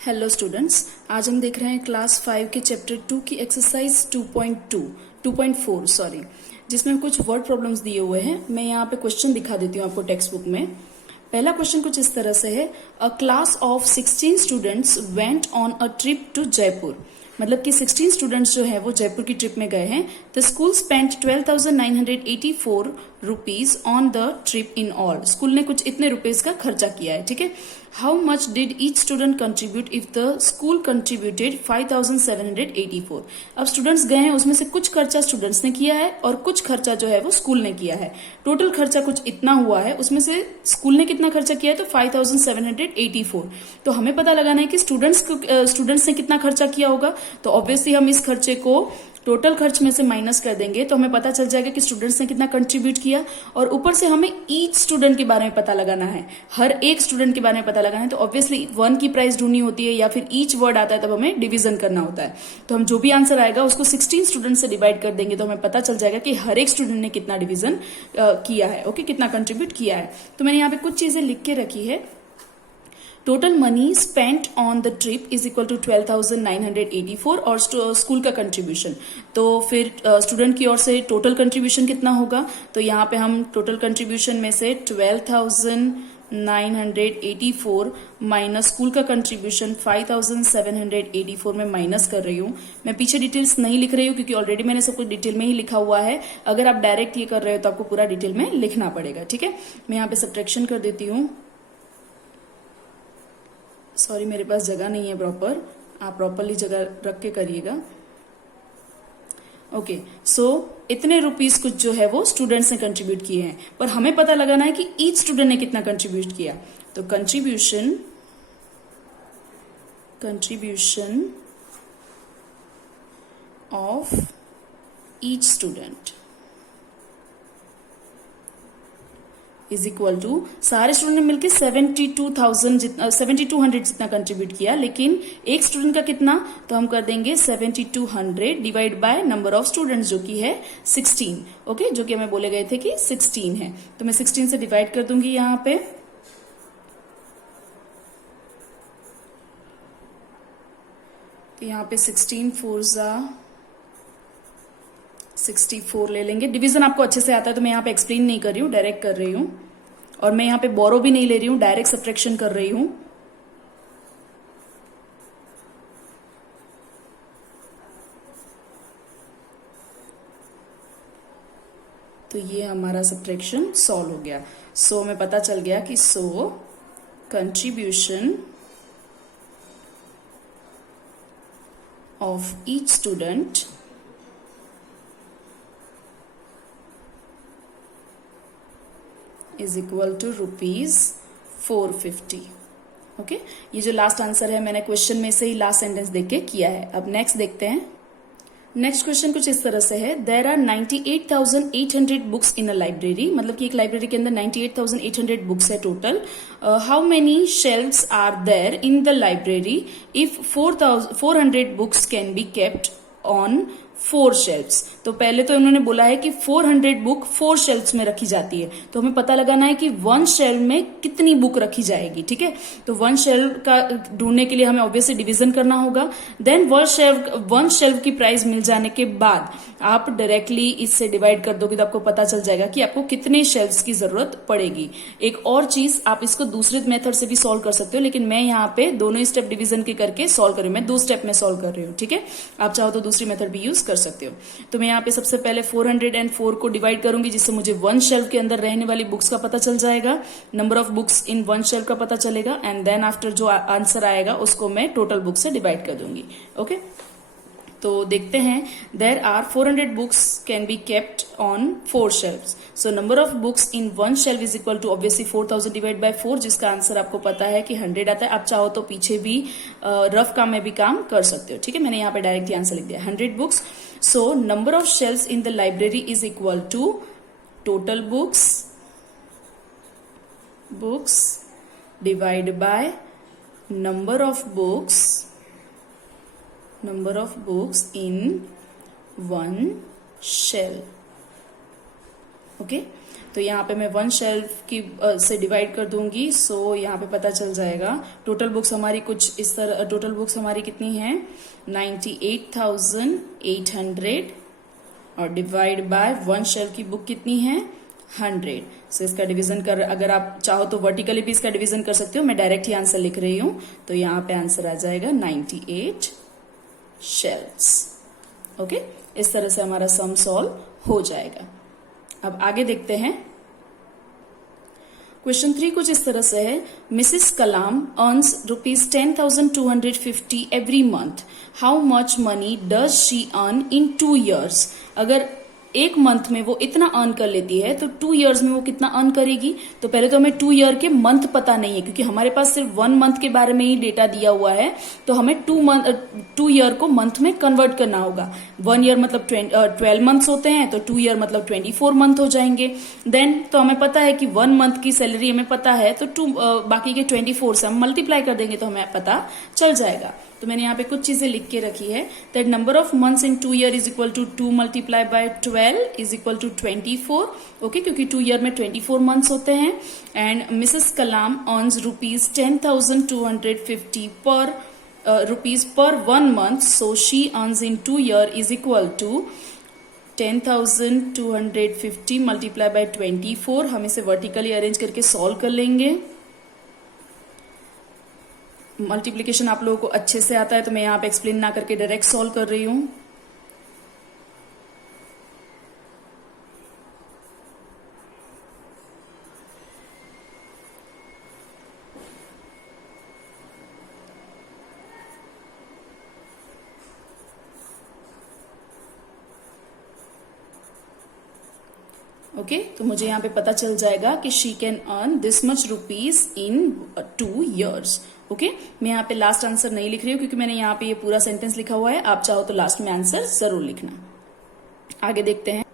Hello students, आज हम देख रहे हैं क्लास 5 के चैप्टर 2 की एक्सरसाइज 2.4 सॉरी, जिसमें कुछ वर्ड प्रॉब्लम्स दिए हुए हैं। मैं यहाँ पे क्वेश्चन दिखा देती हूँ आपको टेक्स्ट बुक में। पहला क्वेश्चन कुछ इस तरह से है, a class of 16 students went on a trip to Jaipur. मतलब कि 16 स्टूडेंट्स जो है वो जयपुर की ट्रिप में गए हैं। The school spent 12,984 rupees on the trip in all. School ने कुछ इतने रुपीज का खर्चा किया है, ठीक है। How much did each student contribute if the school contributed 5,784। अब स्टूडेंट्स गए हैं, उसमें से कुछ खर्चा स्टूडेंट्स ने किया है और कुछ खर्चा जो है वो स्कूल ने किया है। टोटल खर्चा कुछ इतना हुआ है, उसमें से स्कूल ने कितना खर्चा किया है तो 5,784। तो हमें पता लगाना है कि स्टूडेंट्स ने कितना खर्चा किया होगा। तो ऑब्वियसली हम इस खर्चे को टोटल खर्च में से माइनस कर देंगे तो हमें पता चल जाएगा कि स्टूडेंट्स ने कितना कंट्रीब्यूट किया। और ऊपर से हमें ईच स्टूडेंट के बारे में पता लगाना है, हर एक स्टूडेंट के बारे में पता लगाना है। तो ऑब्वियसली वन की प्राइस ढूंढनी होती है या फिर ईच वर्ड आता है तब हमें डिवीजन करना होता है। तो हम जो भी आंसर आएगा उसको 16 स्टूडेंट से डिवाइड कर देंगे तो हमें पता चल जाएगा कि हर एक स्टूडेंट ने कितना डिवीजन किया है, ओके, कितना कंट्रीब्यूट किया है। तो मैंने यहाँ पे कुछ चीजें लिख के रखी है। Total money spent on the trip is equal to 12,984 और स्कूल का कंट्रीब्यूशन। तो फिर स्टूडेंट की ओर से टोटल कंट्रीब्यूशन कितना होगा, तो यहाँ पे हम टोटल कंट्रीब्यूशन में से 12,984 माइनस स्कूल का कंट्रीब्यूशन 5,784 में माइनस कर रही हूँ। मैं पीछे डिटेल्स नहीं लिख रही हूँ क्योंकि ऑलरेडी मैंने सब कुछ डिटेल में ही लिखा हुआ है। अगर आप डायरेक्ट ये कर रहे हो तो आपको पूरा डिटेल में लिखना पड़ेगा, ठीक है। मैं यहाँ पे सब्ट्रैक्शन कर देती हूँ। सॉरी, मेरे पास जगह नहीं है प्रॉपर, आप प्रॉपरली जगह रख के करिएगा। ओके, सो इतने रुपीस कुछ जो है वो स्टूडेंट्स ने कंट्रीब्यूट किए हैं, पर हमें पता लगाना है कि ईच स्टूडेंट ने कितना कंट्रीब्यूट किया। तो contribution of each student is equal to, सारे स्टूडेंट ने मिलकर 7200 जितना कंट्रीब्यूट किया, लेकिन एक स्टूडेंट का कितना, तो हम कर देंगे 7200 divide by number of students जो कि है 16, ओके, जो कि हमें बोले गए थे कि 16 है। तो मैं 16 से डिवाइड कर दूंगी यहाँ पे। तो यहाँ पे 16 4 64 ले लेंगे। डिवीजन आपको अच्छे से आता है तो मैं यहाँ पे एक्सप्लेन नहीं कर रही हूँ, डायरेक्ट कर रही हूँ। और मैं यहाँ पे बोरो भी नहीं ले रही हूँ, डायरेक्ट सब्ट्रैक्शन कर रही हूँ। तो ये हमारा सब्ट्रैक्शन सॉल्व हो गया। सो हमें पता चल गया कि contribution of each student is equal to ₹450। Okay, ये जो लास्ट आंसर है मैंने क्वेश्चन में से ही लास्ट सेंटेंस देख के किया है। अब नेक्स्ट देखते हैं। नेक्स्ट क्वेश्चन कुछ इस तरह से है, there are 98,800 books in a library. मतलब कि एक लाइब्रेरी के अंदर 98,800 बुक्स है total. How many shelves are there in the library if 400 books can be kept on 4 shelves. तो पहले तो उन्होंने बोला है कि 400 बुक 4 शेल्फ्स में रखी जाती है, तो हमें पता लगाना है कि 1 शेल्फ में कितनी बुक रखी जाएगी, ठीक है। तो 1 शेल्फ का ढूंढने के लिए हमें ऑब्वियसली डिवीजन करना होगा। देन 1 शेल्फ की प्राइस मिल जाने के बाद आप डायरेक्टली इससे डिवाइड कर दोगे तो आपको पता चल जाएगा कि आपको कितने शेल्फ्स की जरूरत पड़ेगी। एक और चीज, आप इसको दूसरे मेथड से भी सॉल्व कर सकते हो, लेकिन मैं यहाँ पे दोनों ही स्टेप डिवीजन के करके सॉल्व कर रही हूँ। मैं 2 स्टेप में सॉल्व कर रही हूँ, ठीक है। आप चाहो तो दूसरी मेथड भी यूज कर सकते हो। तो मैं यहाँ पे सबसे पहले 404 को डिवाइड करूंगी, जिससे मुझे 1 शेल्फ के अंदर रहने वाली बुक्स का पता चल जाएगा, number of books in 1 shelf का पता चलेगा, एंड देन आफ्टर जो आंसर आएगा उसको मैं टोटल बुक्स से डिवाइड कर दूंगी, ओके। तो देखते हैं, there are 400 books can be kept on 4 shelves. So number of books in 1 shelf is equal to obviously 4000 divide by 4, जिसका आंसर आपको पता है कि 100 आता है। आप चाहो तो पीछे भी रफ काम में भी काम कर सकते हो, ठीक है। मैंने यहाँ पे डायरेक्टली आंसर लिख दिया 100 books. So number of shelves in the library is equal to total books divide by number of books in 1 shell. Okay तो यहाँ पे मैं 1 शेल्फ की से डिवाइड कर दूंगी, सो यहाँ पे पता चल जाएगा टोटल बुक्स हमारी कुछ इस तरह, टोटल बुक्स हमारी कितनी है 98,800 और डिवाइड बाय 1 शेल्फ की बुक कितनी है 100। सो इसका डिवीजन कर, अगर आप चाहो तो वर्टिकली भी इसका डिवीजन कर सकते हो, मैं डायरेक्ट ही आंसर लिख रही हूं, तो यहाँ पे आंसर आ जाएगा 98 शेल्फ्स। ओके इस तरह से हमारा सम सॉल्व हो जाएगा। अब आगे देखते हैं। क्वेश्चन 3 कुछ इस तरह से है, Mrs Kalam earns ₹10,250 every month, how much money does she earn in 2 years। अगर एक मंथ में वो इतना अर्न कर लेती है तो 2 years में वो कितना अर्न करेगी। तो पहले तो हमें 2 year के मंथ पता नहीं है, क्योंकि हमारे पास सिर्फ 1 मंथ के बारे में ही डेटा दिया हुआ है, तो हमें 2 year को मंथ में कन्वर्ट करना होगा। 1 year मतलब 12 मंथ्स होते हैं, तो 2 year मतलब 24 मंथ हो जाएंगे। देन तो हमें पता है कि 1 मंथ की सैलरी हमें पता है, तो बाकी के 24 से हम मल्टीप्लाई कर देंगे तो हमें पता चल जाएगा। तो मैंने यहाँ पे कुछ चीजें लिख के रखी है, that number of months in 2 year is equal to 2 multiply by 12 is equal to 24। Okay क्योंकि 2 year में 24 मंथ्स होते हैं। एंड मिसेस कलाम अर्न्स ₹10,250 पर रुपीज पर 1 month, so she earns in 2 year is equal to 10,250 multiply by 24। हम इसे vertically arrange करके solve कर लेंगे। मल्टीप्लिकेशन आप लोगों को अच्छे से आता है, तो मैं यहाँ पे एक्सप्लेन ना करके डायरेक्ट सॉल्व कर रही हूं। ओके तो मुझे यहाँ पे पता चल जाएगा कि she can earn this much rupees in 2 years। Okay मैं यहाँ पे लास्ट आंसर नहीं लिख रही हूँ, क्योंकि मैंने यहाँ पे ये पूरा सेंटेंस लिखा हुआ है। आप चाहो तो लास्ट में आंसर जरूर लिखना। आगे देखते हैं।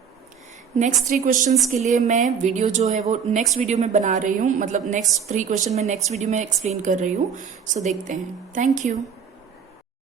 नेक्स्ट 3 क्वेश्चंस के लिए मैं वीडियो जो है वो नेक्स्ट वीडियो में बना रही हूँ, मतलब नेक्स्ट 3 क्वेश्चन में नेक्स्ट वीडियो में एक्सप्लेन कर रही हूँ। सो देखते हैं। Thank you.